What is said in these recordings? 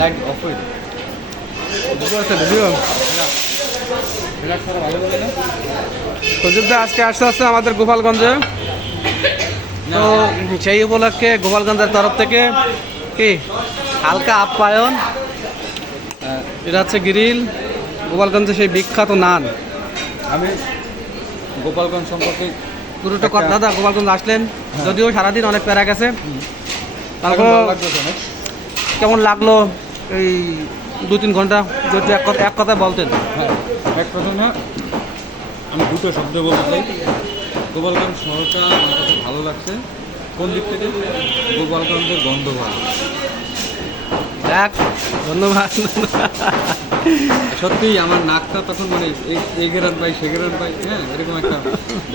Light off করে video আছে video. Relax করা ভালো করে না। প্রযুক্তা আজকে আসছে আমাদের গোপালগঞ্জে, তো সেই উপলক্ষে গোপালগঞ্জের তরফ থেকে কি হালকা আপ্যায়ন। এটা হচ্ছে গ্রিল, গোপালগঞ্জে সেই বিখ্যাত নান। আমি গোপালগঞ্জ সম্পর্কে পুরোটা কথা দাদা, গোপালগঞ্জ আসলেন, যদিও সারাদিন অনেক প্যারা গেছে, তারপর ভালো লাগতেছে অনেক। কেমন লাগলো এই 2-3 ঘন্টা যদি এক কথায় বলতেন? হ্যাঁ, এক কথা না, আমি দুটো শব্দ বলতে চাই। গোপালগঞ্জ শহরটা আমার কাছে ভালো লাগছে। কোন দিক থেকে? গোপালগঞ্জের গন্ধ ভালো। এক ধন্যবাদ। সত্যিই আমার নাকটা তখন মানে এই গেরান পাই সে গেরান পাই, হ্যাঁ, এরকম একটা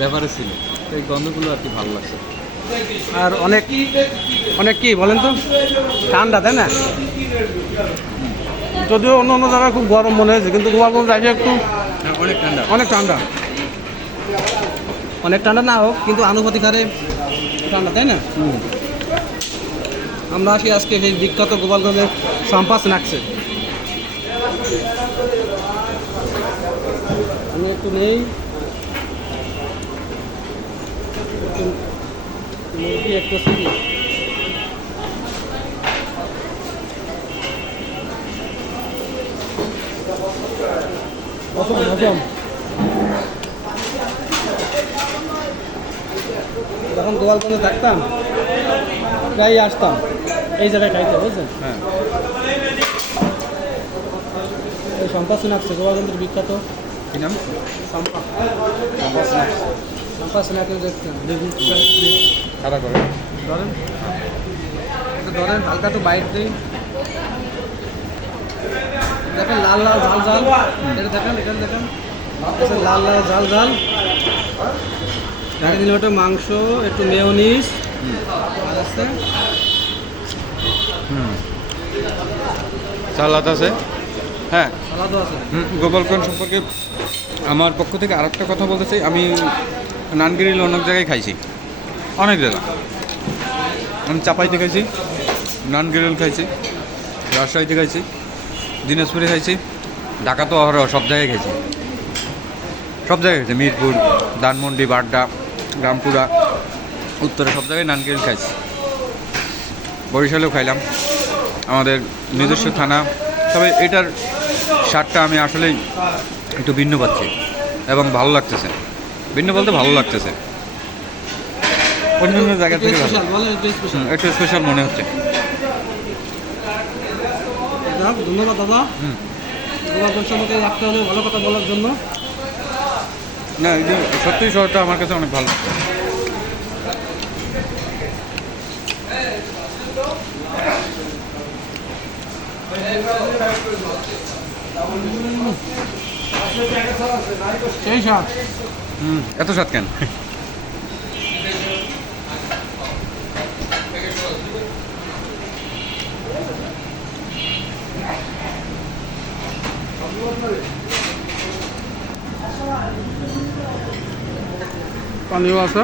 ব্যাপারে ছিল। তো এই গন্ধগুলো আর কি ভালো লাগছে। আর অনেক অনেক কি বলেন তো, ঠান্ডা, তাই না? যদিও অন্য অন্য জায়গায় খুব গরম মনে হয়েছে, কিন্তু গোপালগঞ্জ আছে একটু হ্যাঁ, অনেক ঠান্ডা। অনেক ঠান্ডা। অনেক ঠান্ডা না হোক, কিন্তু আনুপাতিক হারে ঠান্ডা, তাই না? আমরা আসি আজকে সেই বিখ্যাত গোপালগঞ্জের সম্পা স্ন্যাক্সে। আমি একটু নেই, মুরগি একটু সিরি। অসম অসম। যখন গোপালগঞ্জে থাকতাম প্রায় আসতাম এই জায়গায় খাইতে, বুঝছেন? হ্যাঁ, এই সম্পা স্ন্যাক্সে, গোপালগঞ্জের বিখ্যাত কি নাম? সম্পা সম্পা স্ন্যাক্সে দেখতেন। খাড়া করে। ধরেন একটু ধরেন, হালকা একটু বাইট দিই, দেখেন লাল লাল ঝাল ঝাল। এটা দেখেন, এখানে দেখেন লাল লাল ঝাল ঝাল। এখানে দিলাম একটু মাংস, একটু মেয়োনিজ আর আছে সালাদ আছে। হ্যাঁ, সালাদও আছে। গোপালগঞ্জ সম্পর্কে আমার পক্ষ থেকে আরেকটা কথা বলতে চাই। আমি নান গ্রিল অনেক জায়গায় খাইছি, অনেক জায়গা। আমি চাপাইতে খাইছি, নান গ্রিল খাইছি, রাজশাহীতে খাইছি, দিনাজপুরে খাইছি, ঢাকা তো অহরহ সব জায়গায় খাইছি। সব জায়গায় খাইছি, মিরপুর, ধানমন্ডি, বাড্ডা, রামপুরা, উত্তরে সব জায়গায় নান গ্রিল খাইছি। বরিশালেও খাইলাম, আমাদের নিজস্ব থানা। তবে এটার স্বাদটা আমি আসলেই একটু ভিন্ন পাচ্ছি এবং ভালো লাগতেছে। ভিন্ন বলতে ভালো লাগতেছে, অন্য অন্য জায়গা থেকে ভালো। স্পেশাল বলেন, একটু স্পেশাল। একটু স্পেশাল মনে হচ্ছে। যাক, ধন্যবাদ দাদা গোপালগঞ্জ সম্পর্কে একটা হলেও ভালো কথা বলার জন্য। না, এই যে সত্যিই শহরটা আমার কাছে অনেক ভালো লাগছে। সেই স্বাদ। এত স্বাদ কেন? পানিও আছে।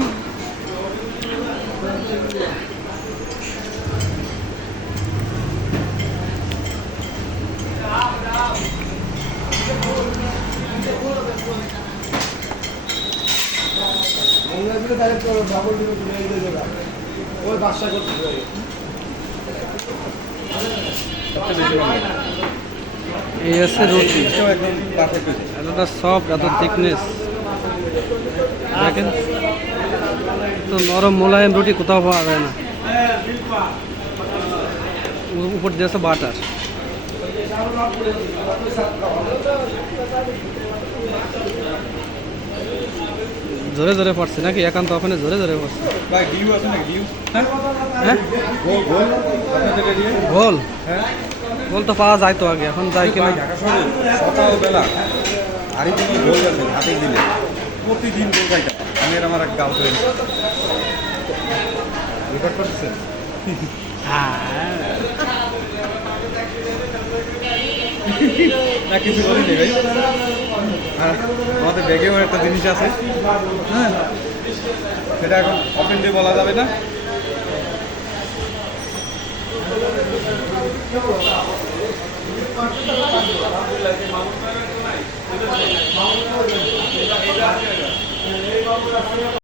এই আছে রুটি, একদম পারফেক্ট হয়েছে। এতটা সফট, এত থিকনেস দেখেন তো, নরম মোলায়েম রুটি কোথাও পাওয়া যায় না। উপর দিয়ে আছে বাটার। জোরে জোরে পড়ছে নাকি? একান্ত ওখানে জোরে জোরে পড়ছে। ভাই ডিউ আছে না? ডিউ? হ্যাঁ, গোল গোল আপনাদের এরিয়া? গোল হ্যাঁ, গোল তো পাওয়া যায় তো আগে, এখন যায় কিনা। ঢাকা শহরে সকালবেলা আরই কোনো গোল আছে হাতে দিলে প্রতিদিন গোল খাইতাম। আমি আর আমার এক গার্লফ্রেন্ড। রেকর্ড করতেছেন? না, কিছু বলিনি ভাই। আর আমাদের ব্যাগেও একটা জিনিস আছে, হ্যাঁ, সেটা এখন ওপেনলি বলা যাবে না।